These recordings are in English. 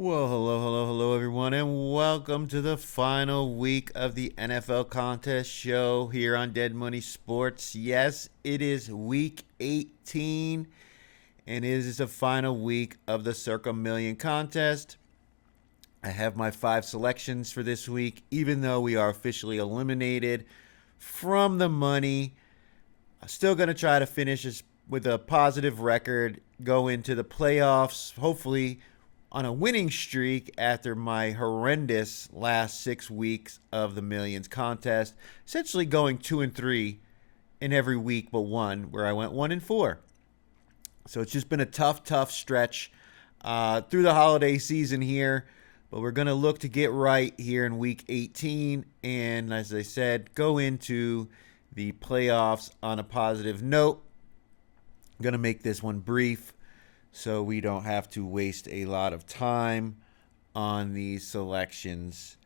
Well, hello, everyone, and welcome to the final week of the NFL contest show here on Dead Money Sports. Yes, it is week 18, and it is the final week of the Circa Million contest. I have my 5 selections for this week, even though we are officially eliminated from the money. I'm still going to try to finish this with a positive record, go into the playoffs, hopefully on a winning streak after my horrendous last 6 weeks of the Millions contest, essentially going 2-3 in every week but one, where I went 1-4. So it's just been a tough stretch through the holiday season here. But we're going to look to get right here in week 18. And as I said, go into the playoffs on a positive note. I'm going to make this one brief so we don't have to waste a lot of time on these selections.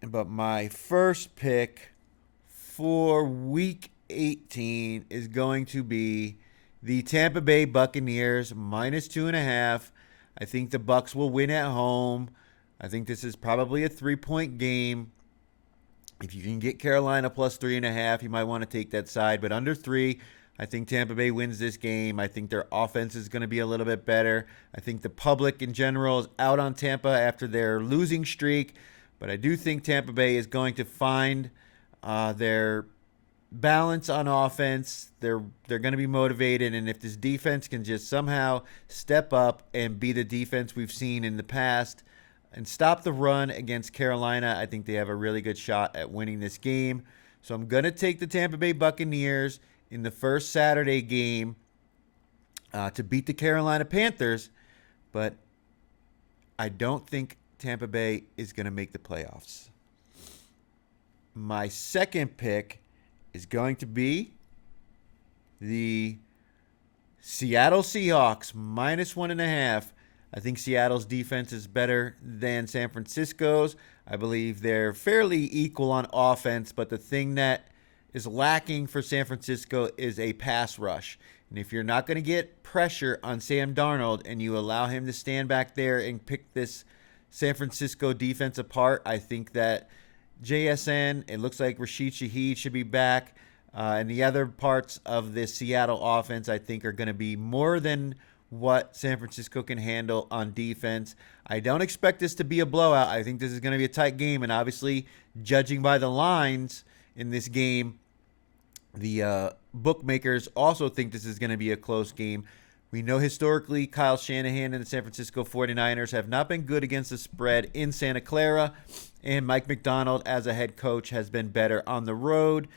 But my first pick for week 18 is going to be the Tampa Bay Buccaneers -2.5. I think the Bucs will win at home. I think this is probably a 3-point game. If you can get Carolina plus 3.5, you might want to take that side. But under 3, I think Tampa Bay wins this game. I think their offense is going to be a little bit better. I think the public in general is out on Tampa after their losing streak. But I do think Tampa Bay is going to find their balance on offense. They're going to be motivated, and if this defense can just somehow step up and be the defense we've seen in the past and stop the run against Carolina, I think they have a really good shot at winning this game. So I'm going to take the Tampa Bay Buccaneers in the first Saturday game to beat the Carolina Panthers, but I don't think Tampa Bay is going to make the playoffs. My second pick is going to be the Seattle Seahawks -1.5. I think Seattle's defense is better than San Francisco's. I believe they're fairly equal on offense, but the thing that is lacking for San Francisco is a pass rush. And if you're not going to get pressure on Sam Darnold and you allow him to stand back there and pick this San Francisco defense apart, I think that JSN, it looks like Rashid Shaheed should be back. And the other parts of this Seattle offense, I think, are going to be more than what San Francisco can handle on defense. I don't expect this to be a blowout. I think this is going to be a tight game. And obviously, judging by the lines in this game, the bookmakers also think this is going to be a close game. We know historically Kyle Shanahan and the San Francisco 49ers have not been good against the spread in Santa Clara, and Mike Macdonald as a head coach has been better on the road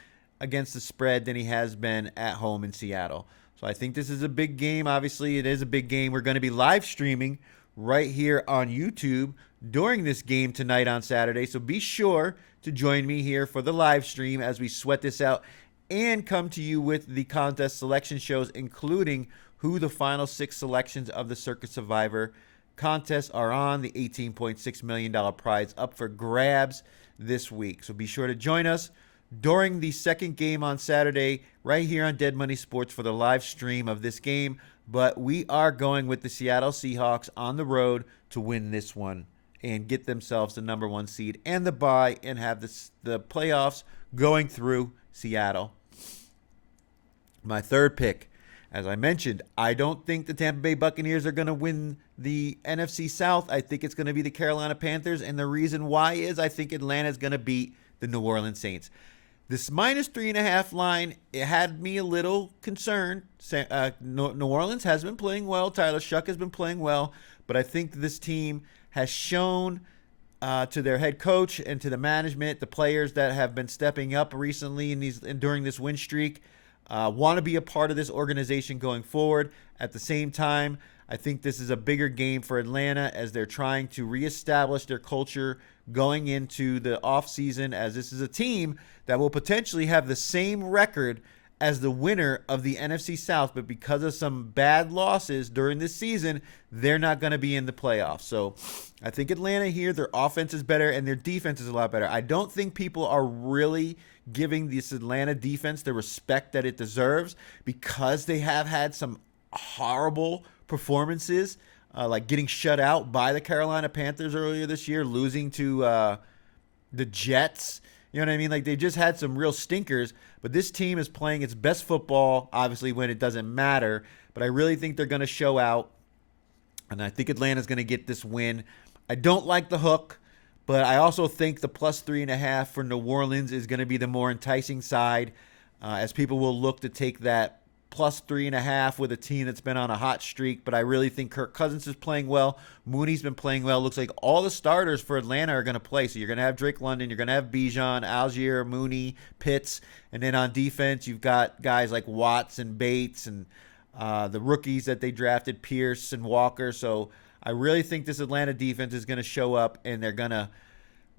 against the spread than he has been at home in Seattle. So I think this is a big game. Obviously, it is a big game. We're going to be live streaming right here on YouTube during this game tonight on Saturday. So be sure to join me here for the live stream as we sweat this out and come to you with the contest selection shows, including who the final 6 selections of the Circa Survivor contest are on. The $18.6 million prize up for grabs this week. So be sure to join us during the second game on Saturday right here on Dead Money Sports for the live stream of this game. But we are going with the Seattle Seahawks on the road to win this one and get themselves the number 1 seed and the bye and have the playoffs going through Seattle. My third pick, as I mentioned, I don't think the Tampa Bay Buccaneers are going to win the NFC South. I think it's going to be the Carolina Panthers, and the reason why is I think Atlanta is going to beat the New Orleans Saints. This -3.5 line, it had me a little concerned. New Orleans has been playing well. Tyler Shuck has been playing well, but I think this team has shown to their head coach and to the management, the players that have been stepping up recently during this win streak, want to be a part of this organization going forward. At the same time, I think this is a bigger game for Atlanta as they're trying to reestablish their culture going into the offseason, as this is a team that will potentially have the same record as the winner of the NFC South, but because of some bad losses during this season, they're not going to be in the playoffs. So I think Atlanta here, their offense is better and their defense is a lot better. I don't think people are really giving this Atlanta defense the respect that it deserves because they have had some horrible performances like getting shut out by the Carolina Panthers earlier this year, losing to the Jets. You know what I mean? Like they just had some real stinkers, but this team is playing its best football, obviously when it doesn't matter. But I really think they're going to show out, and I think Atlanta's going to get this win. I don't like the hook, but I also think the plus 3.5 for New Orleans is going to be the more enticing side, as people will look to take that plus 3.5 with a team that's been on a hot streak. But I really think Kirk Cousins is playing well. Mooney's been playing well. Looks like all the starters for Atlanta are going to play. So you're going to have Drake London, you're going to have Bijan, Algier, Mooney, Pitts, and then on defense you've got guys like Watts and Bates and the rookies that they drafted, Pierce and Walker. So I really think this Atlanta defense is going to show up, and they're going to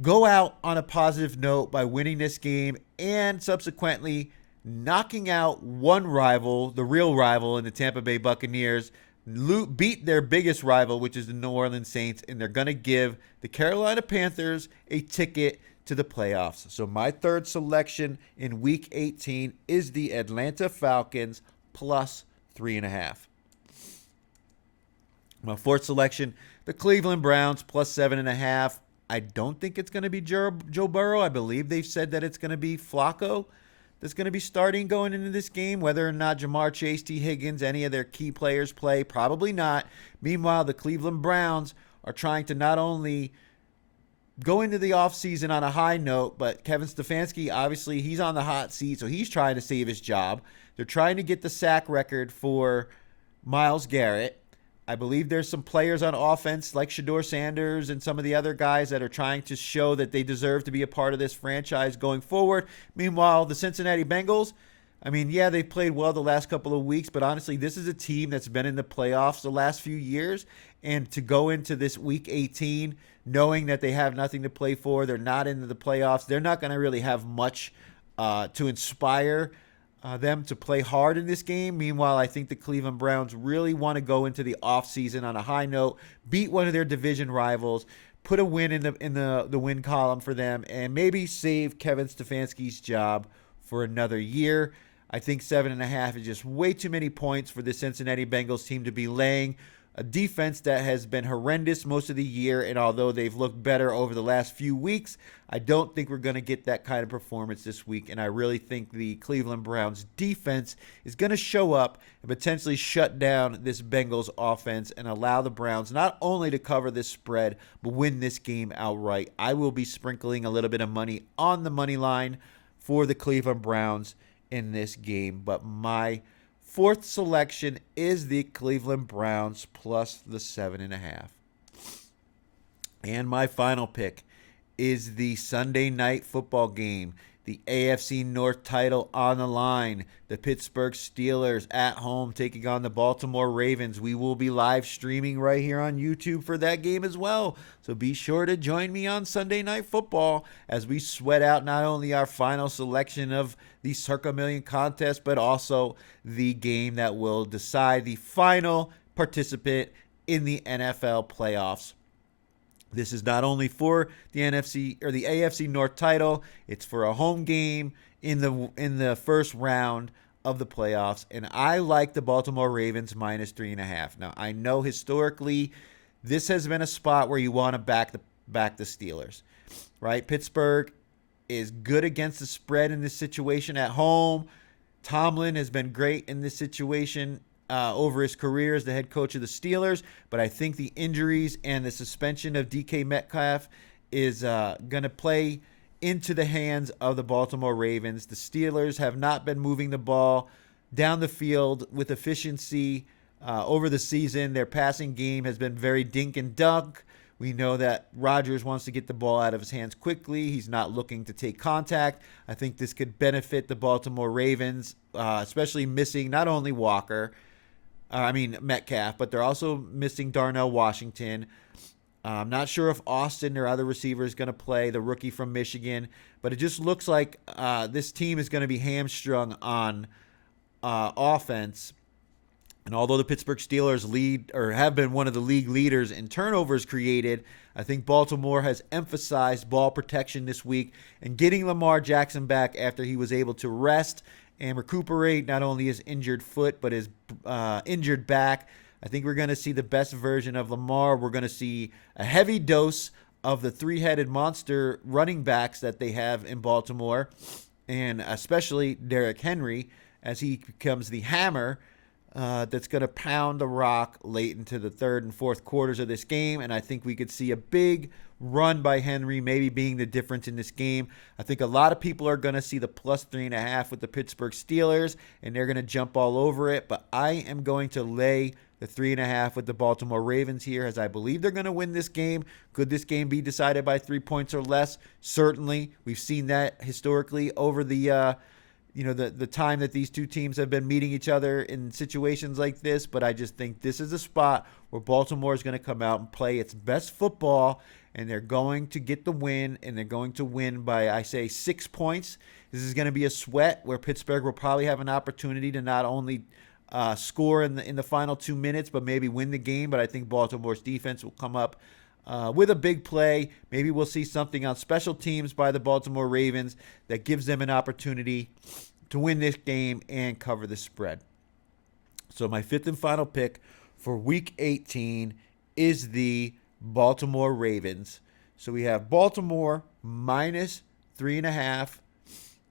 go out on a positive note by winning this game and subsequently knocking out one rival, the real rival in the Tampa Bay Buccaneers, beat their biggest rival, which is the New Orleans Saints, and they're going to give the Carolina Panthers a ticket to the playoffs. So my third selection in Week 18 is the Atlanta Falcons plus 3.5. My fourth selection, the Cleveland Browns plus 7.5. I don't think it's going to be Joe Burrow. I believe they've said that it's going to be Flacco that's going to be starting going into this game. Whether or not Jamar Chase, T. Higgins, any of their key players play, probably not. Meanwhile, the Cleveland Browns are trying to not only go into the offseason on a high note, but Kevin Stefanski, obviously, he's on the hot seat, so he's trying to save his job. They're trying to get the sack record for Myles Garrett. I believe there's some players on offense like Shedeur Sanders and some of the other guys that are trying to show that they deserve to be a part of this franchise going forward. Meanwhile, the Cincinnati Bengals, I mean, yeah, they've played well the last couple of weeks, but honestly, this is a team that's been in the playoffs the last few years. And to go into this Week 18 knowing that they have nothing to play for, they're not into the playoffs, they're not going to really have much to inspire them to play hard in this game. Meanwhile, I think the Cleveland Browns really want to go into the offseason on a high note, beat one of their division rivals, put a win in the win column for them, and maybe save Kevin Stefanski's job for another year. I think 7.5 is just way too many points for the Cincinnati Bengals team to be laying. A defense that has been horrendous most of the year, and although they've looked better over the last few weeks, I don't think we're going to get that kind of performance this week, and I really think the Cleveland Browns defense is going to show up and potentially shut down this Bengals offense and allow the Browns not only to cover this spread, but win this game outright. I will be sprinkling a little bit of money on the money line for the Cleveland Browns in this game, but my fourth selection is the Cleveland Browns plus the 7.5. And my final pick is the Sunday night football game. The AFC North title on the line. The Pittsburgh Steelers at home taking on the Baltimore Ravens. We will be live streaming right here on YouTube for that game as well. So be sure to join me on Sunday Night Football as we sweat out not only our final selection of the Circa Million contest, but also the game that will decide the final participant in the NFL playoffs. This is not only for the NFC or the AFC North title, it's for a home game in the first round of the playoffs, and I like the Baltimore Ravens minus 3.5. Now, I know historically this has been a spot where you want to back the Steelers, right? Pittsburgh is good against the spread in this situation at home. Tomlin has been great in this situation over his career as the head coach of the Steelers, but I think the injuries and the suspension of DK Metcalf is going to play into the hands of the Baltimore Ravens. The Steelers have not been moving the ball down the field with efficiency over the season. Their passing game has been very dink and dunk. We know that Rodgers wants to get the ball out of his hands quickly. He's not looking to take contact. I think this could benefit the Baltimore Ravens, especially missing not only Metcalf, but they're also missing Darnell Washington. I'm not sure if Austin, their other receiver, is going to play, the rookie from Michigan. But it just looks like this team is going to be hamstrung on offense. And although the Pittsburgh Steelers lead or have been one of the league leaders in turnovers created, I think Baltimore has emphasized ball protection this week and getting Lamar Jackson back after he was able to rest and recuperate not only his injured foot but his injured back. I think we're going to see the best version of Lamar. We're going to see a heavy dose of the three-headed monster running backs that they have in Baltimore, and especially Derrick Henry as he becomes the hammer that's going to pound the rock late into the third and fourth quarters of this game. And I think we could see a big run by Henry, maybe being the difference in this game. I think a lot of people are going to see the plus 3.5 with the Pittsburgh Steelers, and they're going to jump all over it. But I am going to lay the 3.5 with the Baltimore Ravens here, as I believe they're going to win this game. Could this game be decided by 3 points or less? Certainly. We've seen that historically over the time that these two teams have been meeting each other in situations like this. But I just think this is a spot where Baltimore is going to come out and play its best football, and they're going to get the win, and they're going to win by, I say, 6 points. This is going to be a sweat where Pittsburgh will probably have an opportunity to not only score in the final 2 minutes, but maybe win the game. But I think Baltimore's defense will come up with a big play. Maybe we'll see something on special teams by the Baltimore Ravens that gives them an opportunity to win this game and cover the spread. So my fifth and final pick for Week 18 is the Baltimore Ravens. So we have Baltimore minus 3.5.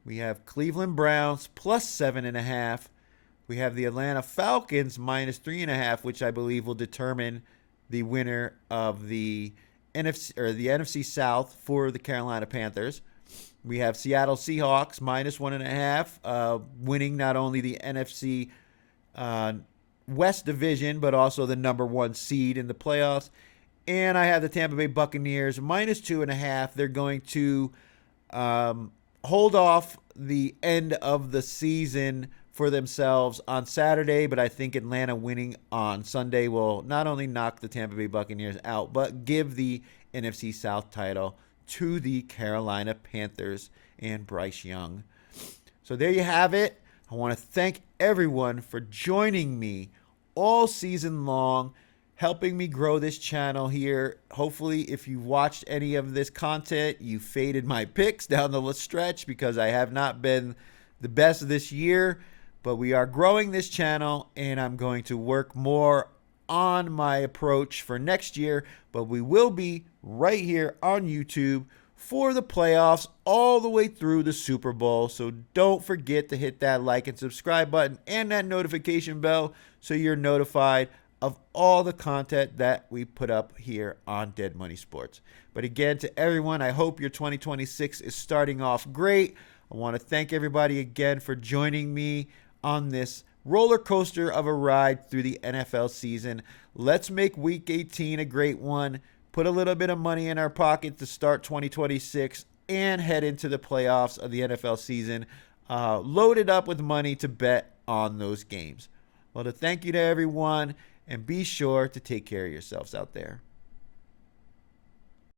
We have Cleveland Browns plus 7.5. We have the Atlanta Falcons minus 3.5, which I believe will determine the winner of the NFC South for the Carolina Panthers. We have Seattle Seahawks minus 1.5, winning not only the NFC West Division, but also the number 1 seed in the playoffs. And I have the Tampa Bay Buccaneers minus 2.5. They're going to hold off the end of the season for themselves on Saturday, but I think Atlanta winning on Sunday will not only knock the Tampa Bay Buccaneers out, but give the NFC South title to the Carolina Panthers and Bryce Young. So there you have it. I want to thank everyone for joining me all season long, helping me grow this channel here. Hopefully, if you watched any of this content, you faded my picks down the stretch because I have not been the best this year. But we are growing this channel, and I'm going to work more on my approach for next year. But we will be right here on YouTube for the playoffs all the way through the Super Bowl. So don't forget to hit that like and subscribe button and that notification bell so you're notified of all the content that we put up here on Dead Money Sports. But again, to everyone, I hope your 2026 is starting off great. I want to thank everybody again for joining me on this roller coaster of a ride through the NFL season. Let's make Week 18 a great one. Put a little bit of money in our pocket to start 2026 and head into the playoffs of the NFL season. Loaded up with money to bet on those games. Well, to thank you to everyone, and be sure to take care of yourselves out there.